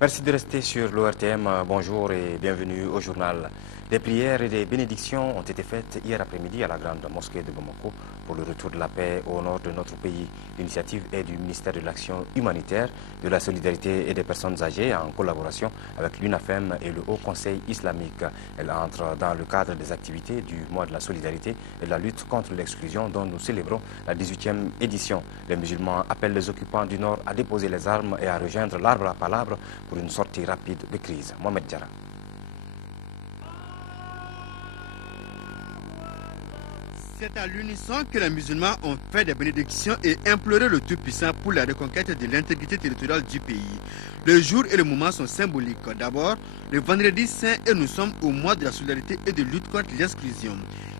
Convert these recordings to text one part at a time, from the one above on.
Merci de rester sur l'ORTM. Bonjour et bienvenue au journal. Des prières et des bénédictions ont été faites hier après-midi à la grande mosquée de Bamako pour le retour de la paix au nord de notre pays. L'initiative est du ministère de l'Action humanitaire, de la solidarité et des personnes âgées en collaboration avec l'UNAFEM et le Haut Conseil islamique. Elle entre dans le cadre des activités du mois de la solidarité et de la lutte contre l'exclusion dont nous célébrons la 18e édition. Les musulmans appellent les occupants du nord à déposer les armes et à rejoindre l'arbre à palabres pour une sortie rapide de crise. Mohamed Diarra. C'est à l'unisson que les musulmans ont fait des bénédictions et imploré le Tout-Puissant pour la reconquête de l'intégrité territoriale du pays. Le jour et le moment sont symboliques. D'abord, le vendredi saint et nous sommes au mois de la solidarité et de lutte contre l'exclusion.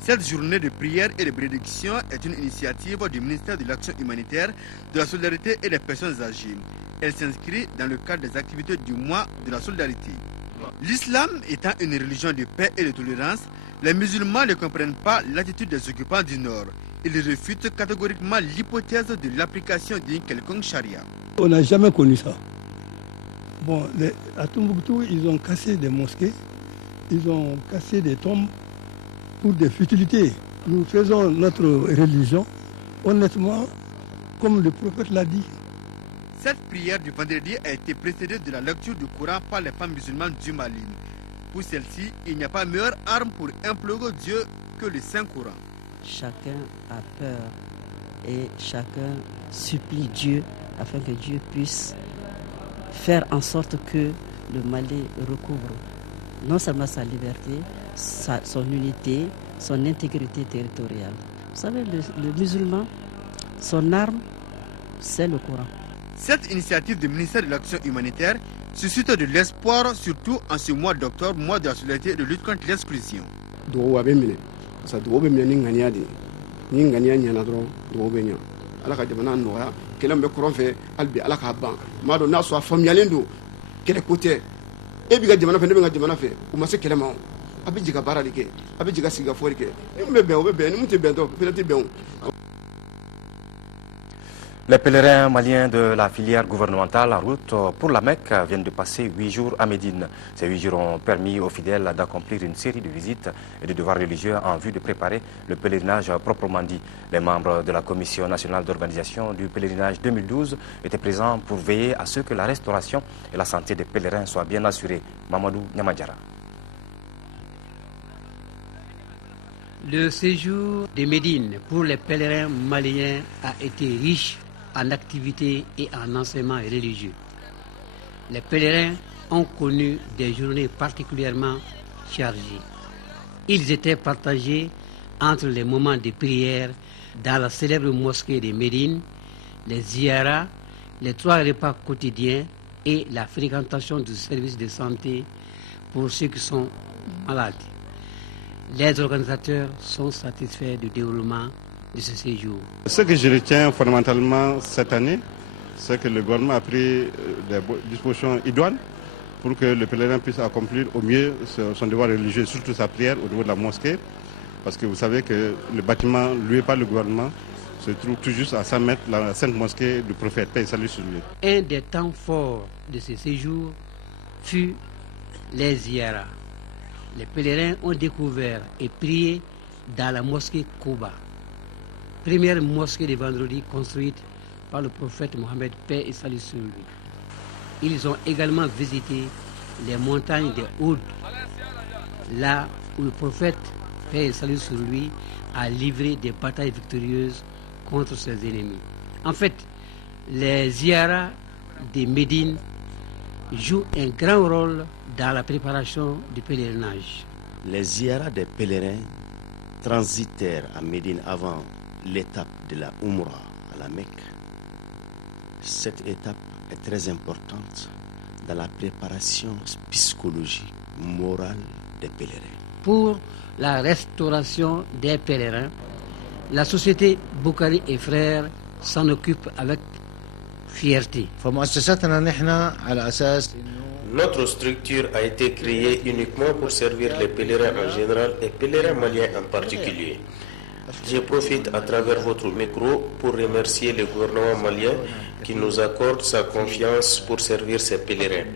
Cette journée de prière et de bénédiction est une initiative du ministère de l'Action humanitaire, de la solidarité et des personnes âgées. Elle s'inscrit dans le cadre des activités du mois de la solidarité. L'islam étant une religion de paix et de tolérance, les musulmans ne comprennent pas l'attitude des occupants du Nord. Ils réfutent catégoriquement l'hypothèse de l'application d'une quelconque charia. On n'a jamais connu ça. Bon, à Tombouctou, ils ont cassé des mosquées, ils ont cassé des tombes pour des futilités. Nous faisons notre religion, honnêtement, comme le prophète l'a dit. Cette prière du vendredi a été précédée de la lecture du Coran par les femmes musulmanes du Mali. Pour celle-ci, il n'y a pas meilleure arme pour implorer Dieu que le Saint-Coran. Chacun a peur et chacun supplie Dieu afin que Dieu puisse faire en sorte que le Mali recouvre non seulement sa liberté, son unité, son intégrité territoriale. Vous savez, le musulman, son arme, c'est le Coran. Cette initiative du ministère de l'Action humanitaire suscite de l'espoir, surtout en ce mois d'octobre, mois de la solidarité et de lutte contre l'exclusion. Les pèlerins maliens de la filière gouvernementale en route pour la Mecque viennent de passer 8 jours à Médine. Ces 8 jours ont permis aux fidèles d'accomplir une série de visites et de devoirs religieux en vue de préparer le pèlerinage proprement dit. Les membres de la Commission nationale d'organisation du pèlerinage 2012 étaient présents pour veiller à ce que la restauration et la santé des pèlerins soient bien assurées. Mamadou Nyamadjara. Le séjour de Médine pour les pèlerins maliens a été riche en activités et en enseignements religieux. Les pèlerins ont connu des journées particulièrement chargées. Ils étaient partagés entre les moments de prière dans la célèbre mosquée de Médine, les ziyaras, les 3 repas quotidiens et la fréquentation du service de santé pour ceux qui sont malades. Les organisateurs sont satisfaits du déroulement de ce séjour. Ce que je retiens fondamentalement cette année, c'est que le gouvernement a pris des dispositions idoines pour que le pèlerin puisse accomplir au mieux son devoir religieux, surtout sa prière au niveau de la mosquée. Parce que vous savez que le bâtiment loué par le gouvernement se trouve tout juste à 100 mètres de la sainte mosquée du prophète, paix et salut sur lui. Un des temps forts de ce séjour fut les ziyaras. Les pèlerins ont découvert et prié dans la mosquée Kouba, première mosquée de vendredi construite par le prophète Mohammed, paix et salut sur lui. Ils ont également visité les montagnes de Oud, là où le prophète, paix et salut sur lui, a livré des batailles victorieuses contre ses ennemis. En fait, les ziyaras de Médine jouent un grand rôle dans la préparation du pèlerinage. Les ziyaras des pèlerins transitèrent à Médine avant l'étape de la Umrah à la Mecque. Cette étape est très importante dans la préparation psychologique, morale des pèlerins. Pour la restauration des pèlerins, la société Boukari et Frères s'en occupe avec fierté. Notre structure a été créée uniquement pour servir les pèlerins en général et pèlerins maliens en particulier. Je profite à travers votre micro pour remercier le gouvernement malien qui nous accorde sa confiance pour servir ses pèlerins.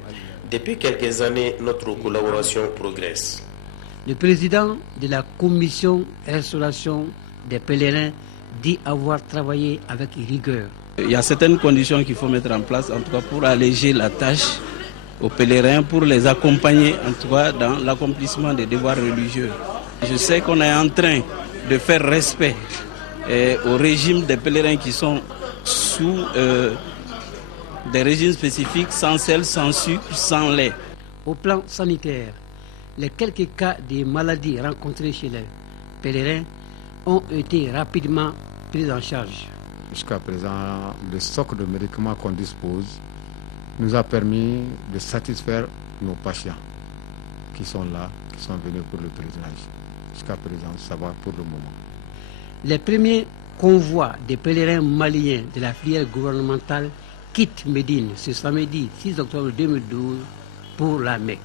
Depuis quelques années, notre collaboration progresse. Le président de la commission restauration des pèlerins dit avoir travaillé avec rigueur. Il y a certaines conditions qu'il faut mettre en place, en tout cas pour alléger la tâche aux pèlerins, pour les accompagner en tout cas dans l'accomplissement des devoirs religieux. Je sais qu'on est en train de faire respect au régime des pèlerins qui sont sous des régimes spécifiques, sans sel, sans sucre, sans lait. Au plan sanitaire, les quelques cas de maladies rencontrés chez les pèlerins ont été rapidement pris en charge. Jusqu'à présent, le stock de médicaments qu'on dispose nous a permis de satisfaire nos patients qui sont là, qui sont venus pour le pèlerinage. Jusqu'à présent, ça va pour le moment. Les premiers convois des pèlerins maliens de la filière gouvernementale quittent Médine ce samedi 6 octobre 2012 pour la Mecque.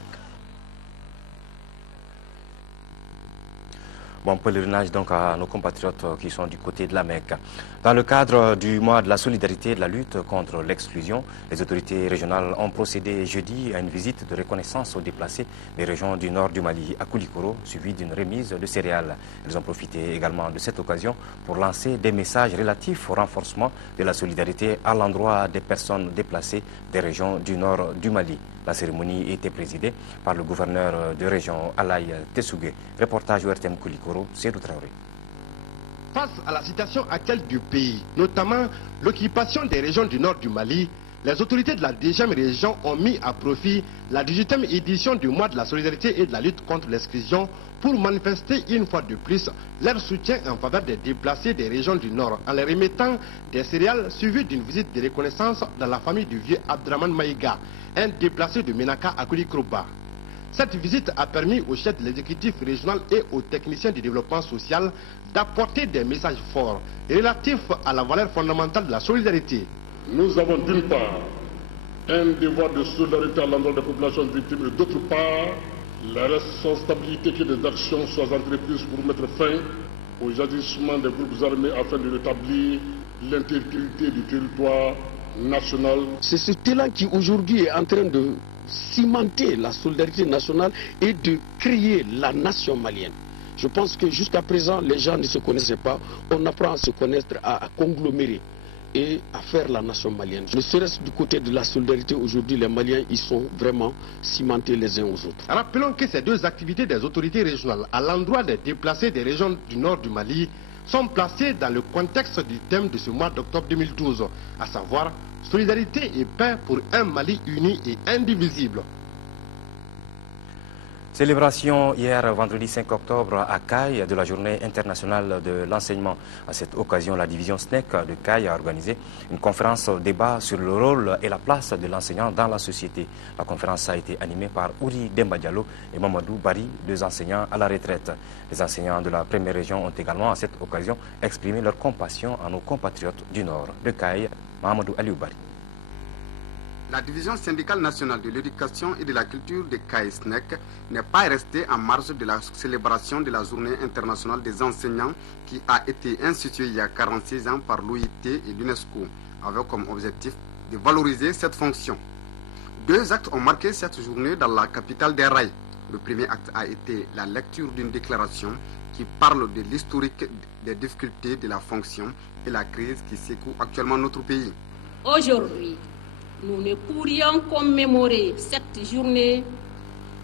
Bon pèlerinage donc à nos compatriotes qui sont du côté de la Mecque. Dans le cadre du mois de la solidarité et de la lutte contre l'exclusion, les autorités régionales ont procédé jeudi à une visite de reconnaissance aux déplacés des régions du nord du Mali à Koulikoro, suivie d'une remise de céréales. Ils ont profité également de cette occasion pour lancer des messages relatifs au renforcement de la solidarité à l'endroit des personnes déplacées des régions du nord du Mali. La cérémonie était présidée par le gouverneur de région Alaï Tessougué. Reportage ORTM Koulikoro, Seydou Traoré. Face à la situation actuelle du pays, notamment l'occupation des régions du nord du Mali, les autorités de la 10e région ont mis à profit la 18e édition du mois de la solidarité et de la lutte contre l'exclusion pour manifester une fois de plus leur soutien en faveur des déplacés des régions du nord en leur remettant des céréales suivies d'une visite de reconnaissance dans la famille du vieux Abdraman Maïga, un déplacé de Menaka à Koulikroba. Cette visite a permis aux chefs de l'exécutif régional et aux techniciens du développement social d'apporter des messages forts relatifs à la valeur fondamentale de la solidarité. Nous avons d'une part un devoir de solidarité à l'endroit des populations victimes et d'autre part la responsabilité que des actions soient entreprises pour mettre fin aux agissements des groupes armés afin de rétablir l'intégrité du territoire national. C'est cet élan qui aujourd'hui est en train de cimenter la solidarité nationale et de créer la nation malienne. Je pense que jusqu'à présent, les gens ne se connaissaient pas. On apprend à se connaître, à conglomérer et à faire la nation malienne. Ne serait-ce du côté de la solidarité, aujourd'hui, les Maliens, ils sont vraiment cimentés les uns aux autres. Rappelons que ces deux activités des autorités régionales à l'endroit des déplacés des régions du nord du Mali sont placées dans le contexte du thème de ce mois d'octobre 2012, à savoir solidarité et paix pour un Mali uni et indivisible. Célébration hier vendredi 5 octobre à Caille de la journée internationale de l'enseignement. À cette occasion, la division SNEC de Caille a organisé une conférence débat sur le rôle et la place de l'enseignant dans la société. La conférence a été animée par Ouri Demba Diallo et Mamadou Bari, deux enseignants à la retraite. Les enseignants de la première région ont également à cette occasion exprimé leur compassion à nos compatriotes du nord de Caille, Mamadou Aliou Bari. La division syndicale nationale de l'éducation et de la culture de CAESNEC n'est pas restée en marge de la célébration de la journée internationale des enseignants qui a été instituée il y a 46 ans par l'OIT et l'UNESCO, avec comme objectif de valoriser cette fonction. Deux actes ont marqué cette journée dans la capitale des rails. Le premier acte a été la lecture d'une déclaration qui parle de l'historique des difficultés de la fonction et la crise qui secoue actuellement notre pays. Aujourd'hui, nous ne pourrions commémorer cette journée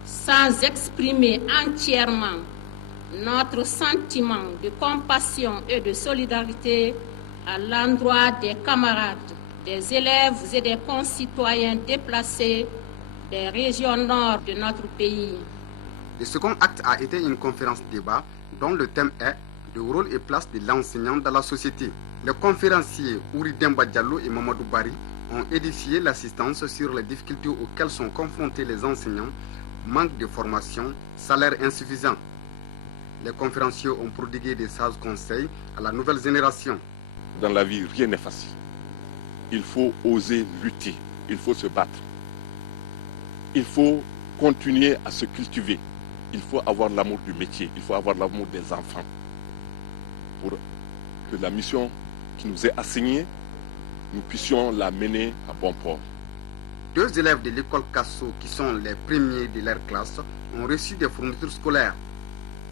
sans exprimer entièrement notre sentiment de compassion et de solidarité à l'endroit des camarades, des élèves et des concitoyens déplacés des régions nord de notre pays. Le second acte a été une conférence débat dont le thème est le rôle et place de l'enseignant dans la société. Les conférenciers Ouri Demba Diallo et Mamadou Bari ont édifié l'assistance sur les difficultés auxquelles sont confrontés les enseignants, manque de formation, salaire insuffisant. Les conférenciers ont prodigué des sages conseils à la nouvelle génération. Dans la vie, rien n'est facile. Il faut oser lutter, il faut se battre. Il faut continuer à se cultiver. Il faut avoir l'amour du métier, il faut avoir l'amour des enfants. pour que la mission qui nous est assignée, nous puissions la mener à bon port. 2 élèves de l'école Kasso, qui sont les premiers de leur classe, ont reçu des fournitures scolaires.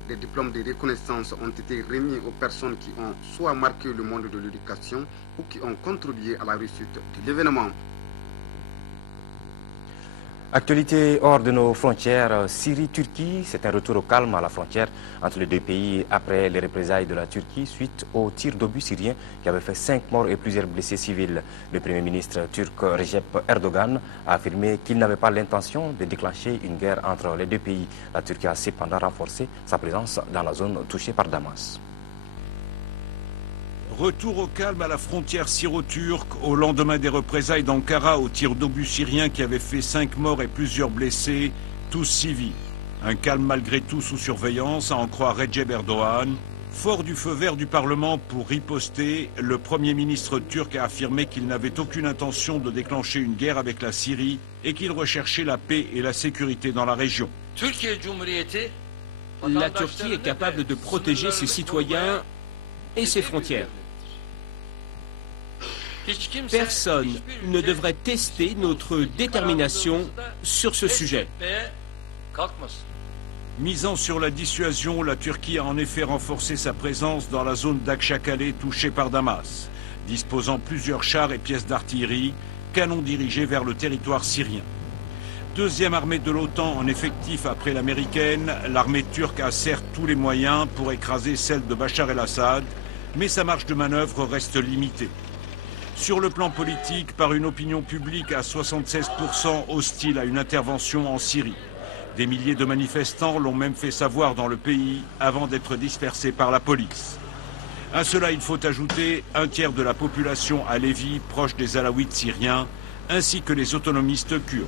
Des diplômes de reconnaissance ont été remis aux personnes qui ont soit marqué le monde de l'éducation ou qui ont contribué à la réussite de l'événement. Actualité hors de nos frontières, Syrie-Turquie, c'est un retour au calme à la frontière entre les deux pays après les représailles de la Turquie suite aux tirs d'obus syriens qui avaient fait 5 morts et plusieurs blessés civils. Le Premier ministre turc Recep Erdogan a affirmé qu'il n'avait pas l'intention de déclencher une guerre entre les deux pays. La Turquie a cependant renforcé sa présence dans la zone touchée par Damas. Retour au calme à la frontière syro-turque au lendemain des représailles d'Ankara aux tirs d'obus syriens qui avaient fait 5 morts et plusieurs blessés, tous civils. Un calme malgré tout sous surveillance, à en croire Recep Erdogan. Fort du feu vert du Parlement pour riposter, le Premier ministre turc a affirmé qu'il n'avait aucune intention de déclencher une guerre avec la Syrie et qu'il recherchait la paix et la sécurité dans la région. La Turquie est capable de protéger ses citoyens et ses frontières. Personne ne devrait tester notre détermination sur ce sujet. Misant sur la dissuasion, la Turquie a en effet renforcé sa présence dans la zone d'Akçakale touchée par Damas, disposant plusieurs chars et pièces d'artillerie, canons dirigés vers le territoire syrien. Deuxième armée de l'OTAN en effectif après l'américaine, l'armée turque a certes tous les moyens pour écraser celle de Bachar el-Assad, mais sa marge de manœuvre reste limitée. Sur le plan politique, par une opinion publique à 76% hostile à une intervention en Syrie. Des milliers de manifestants l'ont même fait savoir dans le pays avant d'être dispersés par la police. À cela, il faut ajouter un tiers de la population alévi proche des alaouites syriens, ainsi que les autonomistes kurdes.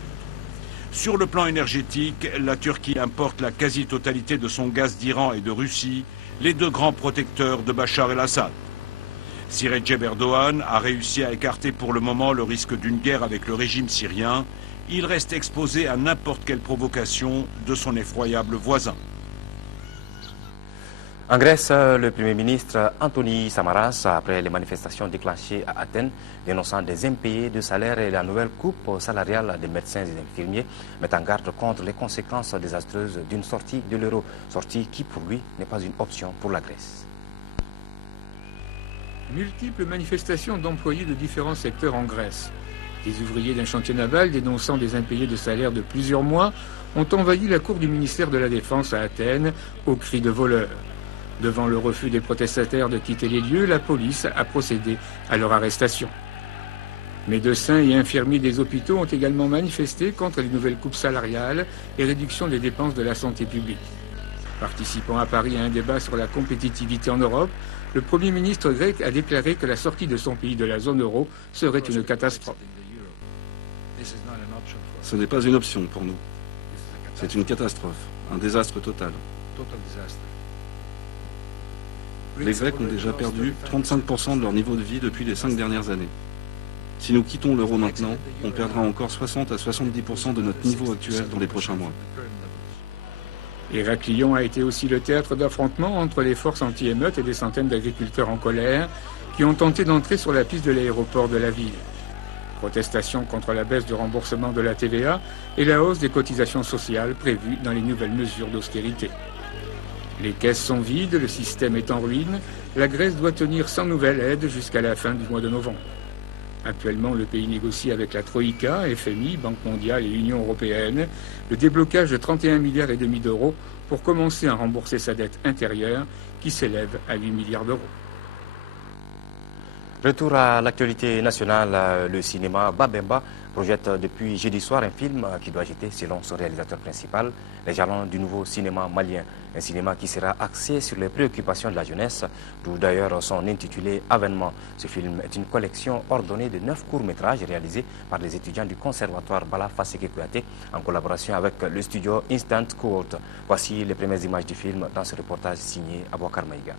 Sur le plan énergétique, la Turquie importe la quasi-totalité de son gaz d'Iran et de Russie, les 2 grands protecteurs de Bachar el-Assad. Si Recep Erdogan a réussi à écarter pour le moment le risque d'une guerre avec le régime syrien, il reste exposé à n'importe quelle provocation de son effroyable voisin. En Grèce, le Premier ministre Anthony Samaras, après les manifestations déclenchées à Athènes, dénonçant des impayés de salaire et la nouvelle coupe salariale des médecins et infirmiers, met en garde contre les conséquences désastreuses d'une sortie de l'euro, sortie qui pour lui n'est pas une option pour la Grèce. Multiples manifestations d'employés de différents secteurs en Grèce. Des ouvriers d'un chantier naval dénonçant des impayés de salaire de plusieurs mois ont envahi la cour du ministère de la Défense à Athènes au cri de voleurs. Devant le refus des protestataires de quitter les lieux, la police a procédé à leur arrestation. Médecins et infirmiers des hôpitaux ont également manifesté contre les nouvelles coupes salariales et réduction des dépenses de la santé publique. Participant à Paris à un débat sur la compétitivité en Europe, le Premier ministre grec a déclaré que la sortie de son pays de la zone euro serait une catastrophe. Ce n'est pas une option pour nous. C'est une catastrophe, un désastre total. Les Grecs ont déjà perdu 35% de leur niveau de vie depuis les 5 dernières années. Si nous quittons l'euro maintenant, on perdra encore 60 à 70% de notre niveau actuel dans les prochains mois. Héraclion a été aussi le théâtre d'affrontements entre les forces anti-émeutes et des centaines d'agriculteurs en colère qui ont tenté d'entrer sur la piste de l'aéroport de la ville. Protestation contre la baisse de remboursement de la TVA et la hausse des cotisations sociales prévues dans les nouvelles mesures d'austérité. Les caisses sont vides, le système est en ruine, la Grèce doit tenir sans nouvelle aide jusqu'à la fin du mois de novembre. Actuellement, le pays négocie avec la Troïka, FMI, Banque mondiale et Union européenne le déblocage de 31,5 milliards d'euros pour commencer à rembourser sa dette intérieure qui s'élève à 8 milliards d'euros. Retour à l'actualité nationale, le cinéma Babemba projette depuis jeudi soir un film qui doit jeter, selon son réalisateur principal, les jalons du nouveau cinéma malien. Un cinéma qui sera axé sur les préoccupations de la jeunesse, d'où d'ailleurs son intitulé Avènement. Ce film est une collection ordonnée de 9 courts-métrages réalisés par les étudiants du conservatoire Bala Faseke Kouyaté en collaboration avec le studio Instant Court. Voici les premières images du film dans ce reportage signé Abouakar Maïga.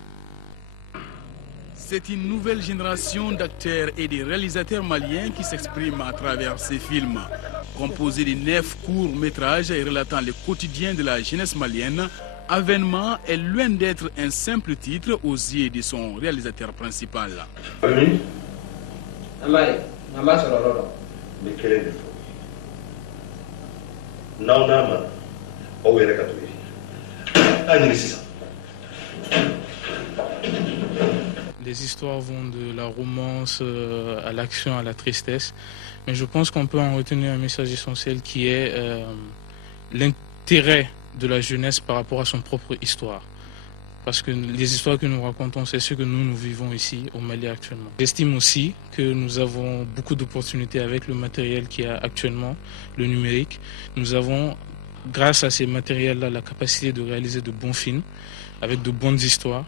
C'est une nouvelle génération d'acteurs et de réalisateurs maliens qui s'expriment à travers ces films. Composés de 9 courts-métrages et relatant le quotidien de la jeunesse malienne, Avènement est loin d'être un simple titre aux yeux de son réalisateur principal. Les histoires vont de la romance à l'action, à la tristesse, mais je pense qu'on peut en retenir un message essentiel qui est l'intérêt de la jeunesse par rapport à son propre histoire. Parce que les histoires que nous racontons, c'est ce que nous vivons ici au Mali actuellement. J'estime aussi que nous avons beaucoup d'opportunités avec le matériel qu'il y a actuellement, le numérique. Nous avons, grâce à ces matériels-là, la capacité de réaliser de bons films avec de bonnes histoires,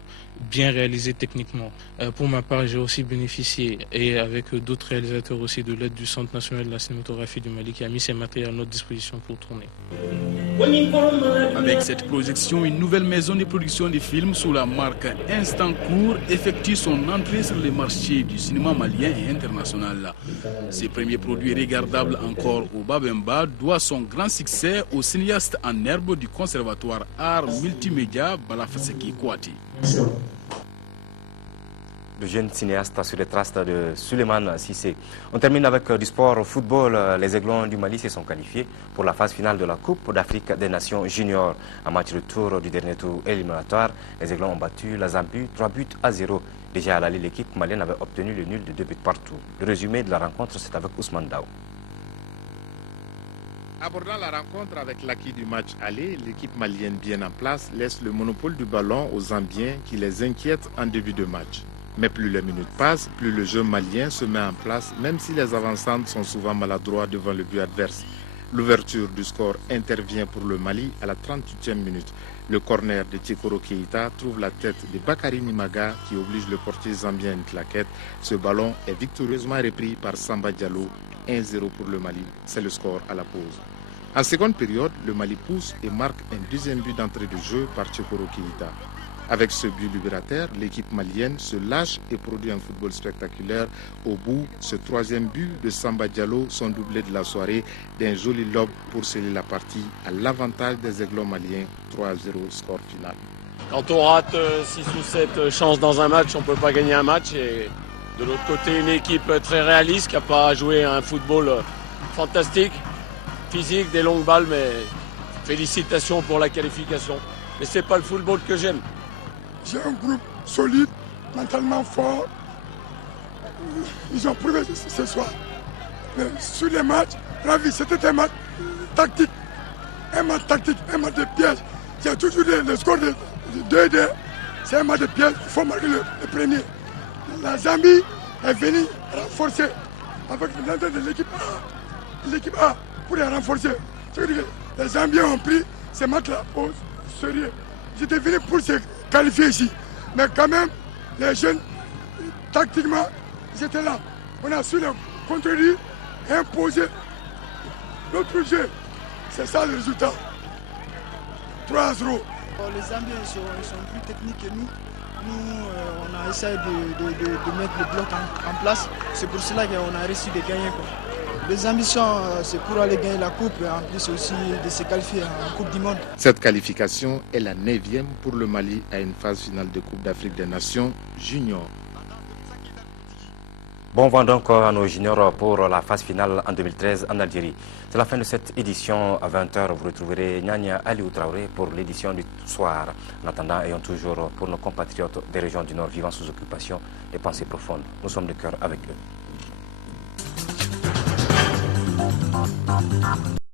bien réalisées techniquement. Pour ma part, j'ai aussi bénéficié, et avec d'autres réalisateurs aussi, de l'aide du Centre national de la cinématographie du Mali qui a mis ces matériels à notre disposition pour tourner. Avec cette projection, une nouvelle maison de production de films sous la marque Instant Court effectue son entrée sur les marchés du cinéma malien et international. Ses premiers produits regardables encore au Babemba doit son grand succès au cinéaste en herbe du conservatoire art multimédia Balafaseki Kouati. Le jeune cinéaste sur les traces de Suleiman Sissé. On termine avec du sport au football. Les Aiglons du Mali se sont qualifiés pour la phase finale de la Coupe d'Afrique des Nations Juniors. En match retour du dernier tour éliminatoire, les Aiglons ont battu la Zambie 3-0. Déjà à l'aller, l'équipe malienne avait obtenu le nul de 2 buts partout. Le résumé de la rencontre, c'est avec Ousmane Dao. Abordant la rencontre avec l'acquis du match aller, l'équipe malienne bien en place laisse le monopole du ballon aux Zambiens qui les inquiètent en début de match. Mais plus les minutes passent, plus le jeu malien se met en place, même si les avancantes sont souvent maladroits devant le but adverse. L'ouverture du score intervient pour le Mali à la 38e minute. Le corner de Tchekoro Keita trouve la tête de Bakary Nimaga qui oblige le portier zambien à une claquette. Ce ballon est victorieusement repris par Samba Diallo. 1-0 pour le Mali, c'est le score à la pause. En seconde période, le Mali pousse et marque un deuxième but d'entrée de jeu par Tchekoro Keita. Avec ce but libérateur, l'équipe malienne se lâche et produit un football spectaculaire. Au bout, ce troisième but de Samba Diallo, son doublé de la soirée, d'un joli lob pour sceller la partie à l'avantage des Aiglons maliens, 3-0 score final. Quand on rate 6 ou 7 chances dans un match, on ne peut pas gagner un match. Et de l'autre côté, une équipe très réaliste qui n'a pas joué un football fantastique, physique, des longues balles, mais félicitations pour la qualification. Mais ce n'est pas le football que j'aime. J'ai un groupe solide, mentalement fort. Ils ont prouvé ce soir. Mais sur les matchs, la vie, c'était un match tactique. Un match tactique, un match de piège. J'ai toujours le score de 2-2. C'est un match de piège, il faut marquer le premier. La Zambie est venue renforcer avec l'entrée de l'équipe A pour les renforcer. Les Zambiens ont pris ces matchs-là au sérieux. J'étais venu pour se qualifier ici. Mais quand même, les jeunes, tactiquement, ils étaient là. On a su les contredire et imposer notre jeu. C'est ça le résultat. 3-0. Les Zambiens sont plus techniques que nous. Nous, on a essayé de mettre le bloc en place. C'est pour cela qu'on a réussi de gagner. Les ambitions, c'est pour aller gagner la Coupe et en plus aussi de se qualifier en Coupe du Monde. Cette qualification est la 9e pour le Mali à une phase finale de Coupe d'Afrique des Nations Junior. Bon vent donc à nos juniors pour la phase finale en 2013 en Algérie. C'est la fin de cette édition. À 20h, vous retrouverez Nyanya Aliou Traoré pour l'édition du soir. En attendant, ayons toujours pour nos compatriotes des régions du Nord vivant sous occupation des pensées profondes. Nous sommes de cœur avec eux.